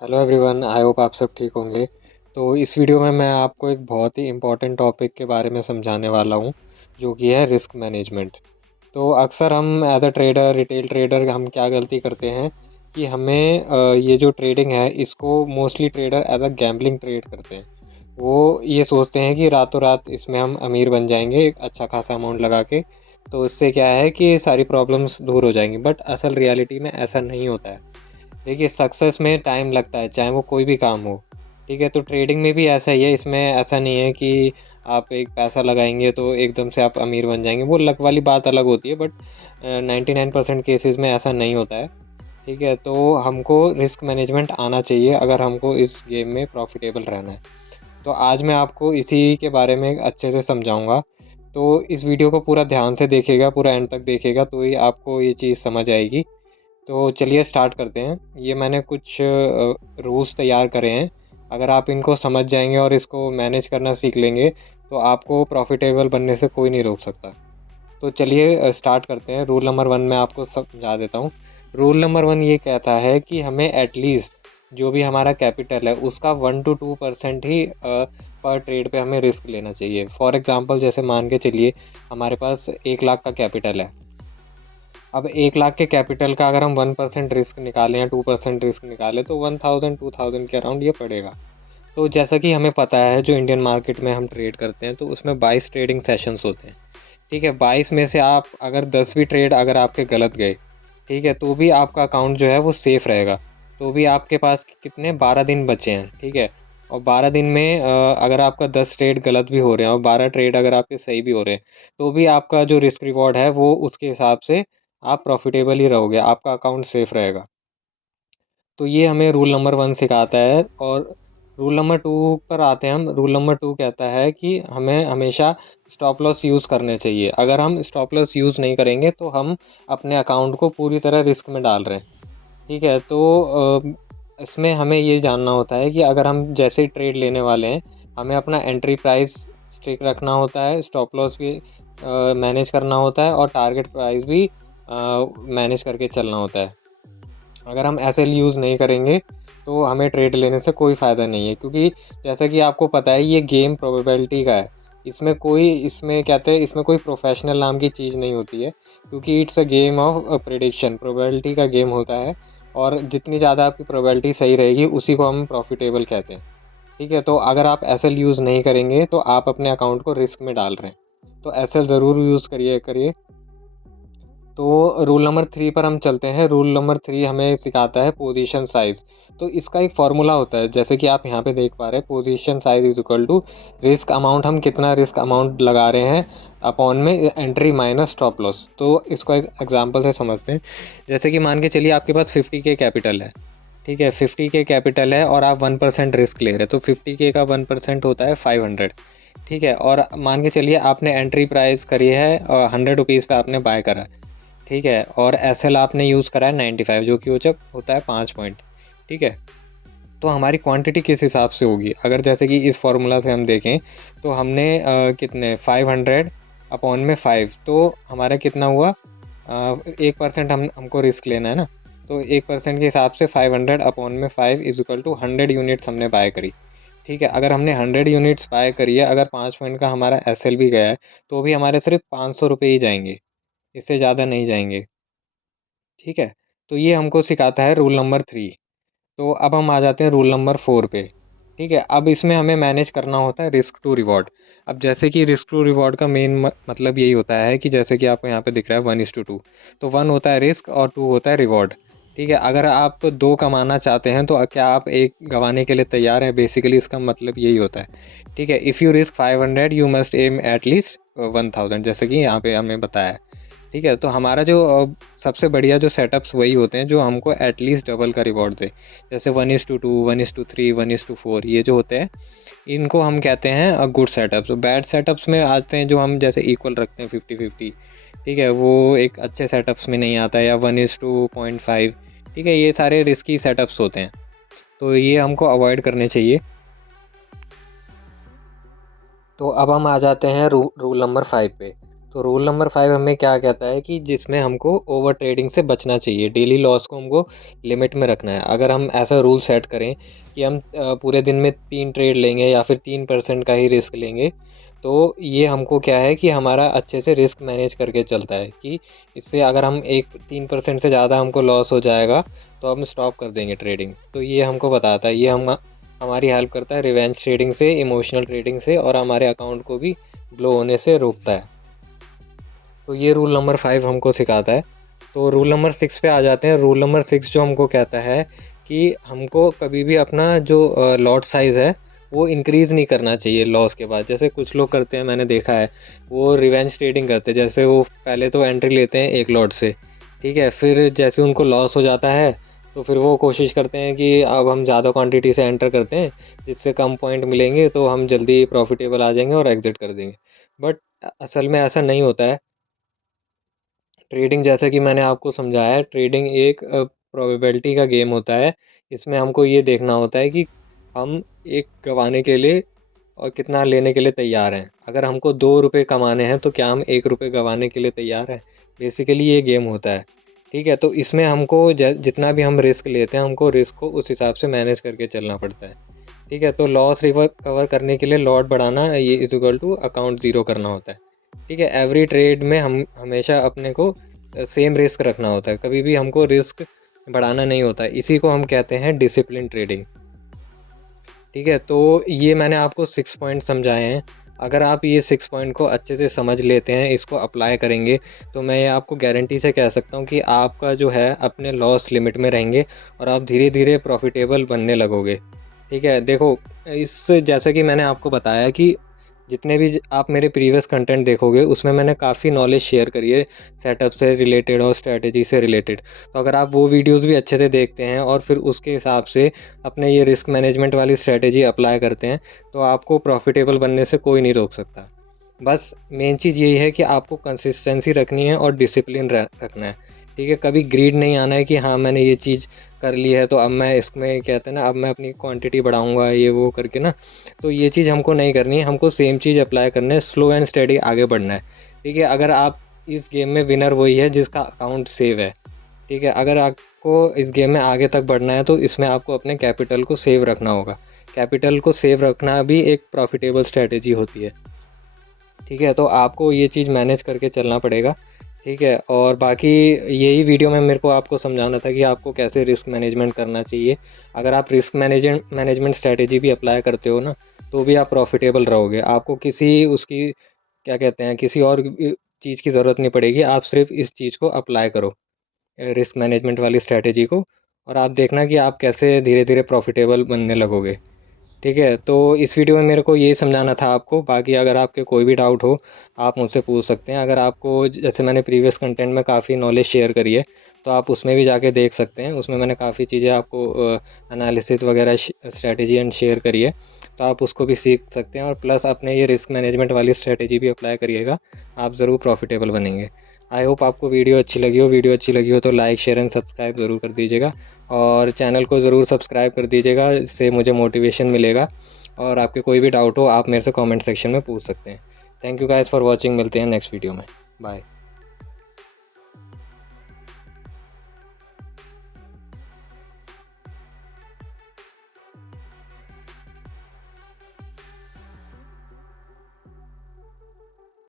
Hello everyone, I hope आप सब ठीक होंगे। तो इस वीडियो में मैं आपको एक बहुत ही इम्पोर्टेंट टॉपिक के बारे में समझाने वाला हूँ, जो कि है रिस्क मैनेजमेंट। तो अक्सर हम as a trader, retail trader, हम क्या गलती करते हैं कि हमें ये जो ट्रेडिंग है इसको mostly trader as a gambling trade करते हैं। वो ये सोचते हैं कि रातों रात इसमें हम अमीर बन जाएंगे एक अच्छा खासा अमाउंट लगा के। तो उससे क्या है कि सारी प्रॉब्लम्स दूर हो जाएंगी, बट असल रियलिटी में ऐसा नहीं होता है। देखिए, सक्सेस में टाइम लगता है, चाहे वो कोई भी काम हो। ठीक है, तो ट्रेडिंग में भी ऐसा ही है। इसमें ऐसा नहीं है कि आप एक पैसा लगाएंगे तो एकदम से आप अमीर बन जाएंगे। वो लक वाली बात अलग होती है, बट 99% केसेस में ऐसा नहीं होता है। ठीक है, तो हमको रिस्क मैनेजमेंट आना चाहिए अगर हमको इस गेम में प्रॉफिटेबल रहना है। तो आज मैं आपको इसी के बारे में अच्छे से समझाऊंगा। तो इस वीडियो को पूरा ध्यान से देखिएगा, पूरा एंड तक देखिएगा, तो ही आपको ये चीज़ समझ आएगी। तो चलिए स्टार्ट करते हैं। ये मैंने कुछ रूल्स तैयार करे हैं। अगर आप इनको समझ जाएंगे और इसको मैनेज करना सीख लेंगे तो आपको प्रॉफिटेबल बनने से कोई नहीं रोक सकता। तो चलिए स्टार्ट करते हैं। रूल नंबर 1 मैं आपको समझा देता हूँ। रूल नंबर 1 ये कहता है कि हमें एटलीस्ट जो भी हमारा कैपिटल है उसका 1 to 2% ही पर ट्रेड पे हमें रिस्क लेना चाहिए। फॉर एग्जांपल, जैसे मान के चलिए हमारे पास 1 लाख का कैपिटल है। अब 1 लाख के कैपिटल का अगर हम 1% रिस्क निकालें या 2% रिस्क निकालें तो 1000 2000 के अराउंड ये पड़ेगा। तो जैसा कि हमें पता है, जो इंडियन मार्केट में हम ट्रेड करते हैं तो उसमें 22 ट्रेडिंग सेशंस होते हैं। ठीक है, 22 में से आप अगर 10 भी ट्रेड अगर आपके गलत गए, ठीक है, तो भी आपका अकाउंट जो है वो सेफ रहेगा। तो भी आपके पास कितने 12 दिन बचे हैं। ठीक है, और 12 दिन में अगर आपका 10 ट्रेड गलत भी हो रहे हैं और 12 ट्रेड अगर आपके सही भी हो रहे हैं, तो भी आपका जो रिस्क रिवॉर्ड है वो उसके हिसाब से आप प्रॉफिटेबल ही रहोगे, आपका अकाउंट सेफ रहेगा। तो ये हमें रूल नंबर 1 सिखाता है। और रूल नंबर 2 पर आते हैं हम। रूल नंबर 2 कहता है कि हमें हमेशा स्टॉप लॉस यूज़ करने चाहिए। अगर हम स्टॉप लॉस यूज़ नहीं करेंगे तो हम अपने अकाउंट को पूरी तरह रिस्क में डाल रहे हैं। ठीक है, तो इसमें हमें ये जानना होता है कि अगर हम जैसे ही ट्रेड लेने वाले हैं, हमें अपना एंट्री प्राइस स्ट्रिक्ट रखना होता है, स्टॉप लॉस भी मैनेज करना होता है और टारगेट प्राइस भी मैनेज करके चलना होता है। अगर हम ऐसे यूज़ नहीं करेंगे तो हमें ट्रेड लेने से कोई फ़ायदा नहीं है, क्योंकि जैसा कि आपको पता है ये गेम प्रोबेबिलिटी का है। इसमें कहते हैं, इसमें कोई प्रोफेशनल नाम की चीज़ नहीं होती है, क्योंकि it's a game of prediction, probability का गेम होता है। और जितनी ज़्यादा आपकी प्रोबेबिलिटी सही रहेगी उसी को हम प्रॉफिटेबल कहते हैं। ठीक है, तो अगर आप एसएल यूज़ नहीं करेंगे तो आप अपने अकाउंट को रिस्क में डाल रहे हैं। तो एसएल ज़रूर यूज़ करिए करिए। तो रूल नंबर 3 पर हम चलते हैं। रूल नंबर 3 हमें सिखाता है पोजीशन साइज़। तो इसका एक फ़ॉर्मूला होता है, जैसे कि आप यहाँ पे देख पा रहे हैं, position size is equal to risk amount, हम कितना रिस्क अमाउंट लगा रहे हैं अपॉन में एंट्री माइनस स्टॉप लॉस। तो इसको एक एग्जांपल से समझते हैं। जैसे कि मान के चलिए आपके पास 50 के कैपिटल है। ठीक है, 50 के कैपिटल है और आप 1% रिस्क ले रहे हैं, तो 50 के का 1% होता है 500। ठीक है, और मान के चलिए आपने एंट्री प्राइस करी है 100 रुपीज़ पे आपने बाय करा। ठीक है, और एसएल आपने यूज़ करा है 95, जो कि होता है 5 पॉइंट। ठीक है, तो हमारी क्वांटिटी किस हिसाब से होगी? अगर जैसे कि इस फार्मूला से हम देखें तो हमने कितने 500 अपॉन में 5, तो हमारा कितना हुआ? 1% हमको रिस्क लेना है ना। तो 1% के हिसाब से 500 अपॉन में 5 इज इक्वल टू 100 यूनिट्स हमने बाय करी। ठीक है, अगर हमने 100 यूनिट्स बाय करी है, अगर 5 पॉइंट का हमारा एसएल भी गया है, तो भी हमारे सिर्फ 500 रुपये ही जाएंगे, इससे ज़्यादा नहीं जाएंगे। ठीक है, तो ये हमको सिखाता है रूल नंबर 3। तो अब हम आ जाते हैं रूल नंबर 4 पे। ठीक है, अब इसमें हमें मैनेज करना होता है रिस्क टू रिवॉर्ड। अब जैसे कि रिस्क टू रिवॉर्ड का मेन मतलब यही होता है कि जैसे कि आपको यहाँ पे दिख रहा है 1:2। तो 1 होता है रिस्क और 2 होता है रिवॉर्ड। ठीक है, अगर आप 2 कमाना चाहते हैं तो क्या आप 1 गंवाने के लिए तैयार हैं? बेसिकली इसका मतलब यही होता है। ठीक है, if you risk 500 you must aim at least 1000, जैसे कि यहाँ पे हमें बताया है। ठीक है, तो हमारा जो सबसे बढ़िया जो सेटअप्स वही होते हैं जो हमको एटलीस्ट डबल का रिवॉर्ड दे। जैसे 1:2, 1:3, 1:4, ये जो होते हैं इनको हम कहते हैं गुड सेटअप्स। बैड सेटअप्स में आते हैं जो हम जैसे इक्वल रखते हैं 50-50। ठीक है, वो एक अच्छे सेटअप्स में नहीं आता है, या 1:2.5। ठीक है, ये सारे रिस्की सेटअप्स होते हैं, तो ये हमको अवॉइड करने चाहिए। तो अब हम आ जाते हैं रूल नंबर 5 पे। तो रूल नंबर 5 हमें क्या कहता है कि जिसमें हमको ओवर ट्रेडिंग से बचना चाहिए, डेली लॉस को हमको लिमिट में रखना है। अगर हम ऐसा रूल सेट करें कि हम पूरे दिन में 3 ट्रेड लेंगे या फिर 3% का ही रिस्क लेंगे, तो ये हमको क्या है कि हमारा अच्छे से रिस्क मैनेज करके चलता है कि इससे अगर हम 3% से ज़्यादा हमको लॉस हो जाएगा तो हम स्टॉप कर देंगे ट्रेडिंग। तो ये हमको बताता है, ये हमारी हेल्प करता है रिवेंज ट्रेडिंग से, इमोशनल ट्रेडिंग से, और हमारे अकाउंट को भी ब्लो होने से रोकता है। तो ये रूल नंबर 5 हमको सिखाता है। तो रूल नंबर 6 पे आ जाते हैं। रूल नंबर 6 जो हमको कहता है कि हमको कभी भी अपना जो लॉट साइज़ है वो इंक्रीज़ नहीं करना चाहिए लॉस के बाद। जैसे कुछ लोग करते हैं, मैंने देखा है, वो रिवेंज ट्रेडिंग करते हैं। जैसे वो पहले तो एंट्री लेते हैं एक लॉट से, ठीक है, फिर जैसे उनको लॉस हो जाता है तो फिर वो कोशिश करते हैं कि अब हम ज़्यादा क्वांटिटी से एंटर करते हैं, जिससे कम पॉइंट मिलेंगे तो हम जल्दी प्रॉफिटेबल आ जाएंगे और एग्ज़िट कर देंगे। बट असल में ऐसा नहीं होता है। ट्रेडिंग, जैसा कि मैंने आपको समझाया है, ट्रेडिंग एक प्रोबेबिलिटी का गेम होता है। इसमें हमको ये देखना होता है कि हम एक गँवाने के लिए और कितना लेने के लिए तैयार हैं। अगर हमको ₹2 कमाने हैं तो क्या हम ₹1 गँवाने के लिए तैयार हैं? बेसिकली ये गेम होता है, ठीक है? तो इसमें हमको जितना भी हम रिस्क लेते हैं, हमको रिस्क को उस हिसाब से मैनेज करके चलना पड़ता है, ठीक है? तो लॉस कवर करने के लिए लॉट बढ़ाना ये is equal to account zero करना होता है, ठीक है? एवरी ट्रेड में हम हमेशा अपने को सेम रिस्क रखना होता है, कभी भी हमको रिस्क बढ़ाना नहीं होता है। इसी को हम कहते हैं डिसिप्लिन ट्रेडिंग, ठीक है? तो ये मैंने आपको 6 पॉइंट समझाए हैं। अगर आप ये 6 पॉइंट को अच्छे से समझ लेते हैं, इसको अप्लाई करेंगे, तो मैं ये आपको गारंटी से कह सकता हूँ कि आपका जो है अपने लॉस लिमिट में रहेंगे और आप धीरे-धीरे प्रॉफ़िटेबल बनने लगोगे, ठीक है? देखो, इस जैसा कि मैंने आपको बताया कि जितने भी आप मेरे प्रीवियस कंटेंट देखोगे, उसमें मैंने काफ़ी नॉलेज शेयर करी है सेटअप से रिलेटेड और स्ट्रैटेजी से रिलेटेड। तो अगर आप वो वीडियोज़ भी अच्छे से देखते हैं और फिर उसके हिसाब से अपने ये रिस्क मैनेजमेंट वाली स्ट्रैटेजी अप्लाई करते हैं, तो आपको प्रॉफ़िटेबल बनने से कोई नहीं रोक सकता। बस मेन चीज़ यही है कि आपको कंसिस्टेंसी रखनी है और डिसिप्लिन रखना है, ठीक है? कभी ग्रीड नहीं आना है कि हाँ, मैंने ये चीज़ कर ली है तो अब मैं इसमें, कहते हैं ना, अब मैं अपनी क्वांटिटी बढ़ाऊँगा ये वो करके ना। तो ये चीज़ हमको नहीं करनी है, हमको सेम चीज़ अप्लाई करना है, स्लो एंड स्टेडी आगे बढ़ना है, ठीक है? अगर आप इस गेम में विनर वही है जिसका अकाउंट सेव है, ठीक है? अगर आपको इस गेम में आगे तक बढ़ना है तो इसमें आपको अपने कैपिटल को सेव रखना होगा। कैपिटल को सेव रखना भी एक प्रॉफ़िटेबल स्ट्रैटेजी होती है, ठीक है? तो आपको ये चीज़ मैनेज करके चलना पड़ेगा, ठीक है? और बाकी यही वीडियो में मेरे को आपको समझाना था कि आपको कैसे रिस्क मैनेजमेंट करना चाहिए। अगर आप रिस्क मैनेजमेंट स्ट्रैटेजी भी अप्लाई करते हो ना, तो भी आप प्रॉफ़िटेबल रहोगे। आपको किसी उसकी, क्या कहते हैं, किसी और चीज़ की ज़रूरत नहीं पड़ेगी। आप सिर्फ़ इस चीज़ को अप्लाई करो, रिस्क मैनेजमेंट वाली स्ट्रैटेजी को, और आप देखना कि आप कैसे धीरे-धीरे प्रॉफ़िटेबल बनने लगोगे। ठीक है, तो इस वीडियो में मेरे को यही समझाना था आपको। बाकी अगर आपके कोई भी डाउट हो, आप मुझसे पूछ सकते हैं। अगर आपको, जैसे मैंने प्रीवियस कंटेंट में काफ़ी नॉलेज शेयर करी है, तो आप उसमें भी जाके देख सकते हैं। उसमें मैंने काफ़ी चीज़ें आपको एनालिसिस वगैरह स्ट्रैटेजी एंड शेयर करी है, तो आप उसको भी सीख सकते हैं और प्लस अपने ये रिस्क मैनेजमेंट वाली स्ट्रैटेजी भी अप्लाई करिएगा, आप ज़रूर प्रॉफिटेबल बनेंगे। आई होप आपको वीडियो अच्छी लगी हो। वीडियो अच्छी लगी हो तो लाइक, शेयर एंड सब्सक्राइब ज़रूर कर दीजिएगा, और चैनल को ज़रूर सब्सक्राइब कर दीजिएगा, इससे मुझे मोटिवेशन मिलेगा। और आपके कोई भी डाउट हो, आप मेरे से कमेंट सेक्शन में पूछ सकते हैं। Thank you guys for watching. मिलते हैं नेक्स्ट वीडियो में। बाय।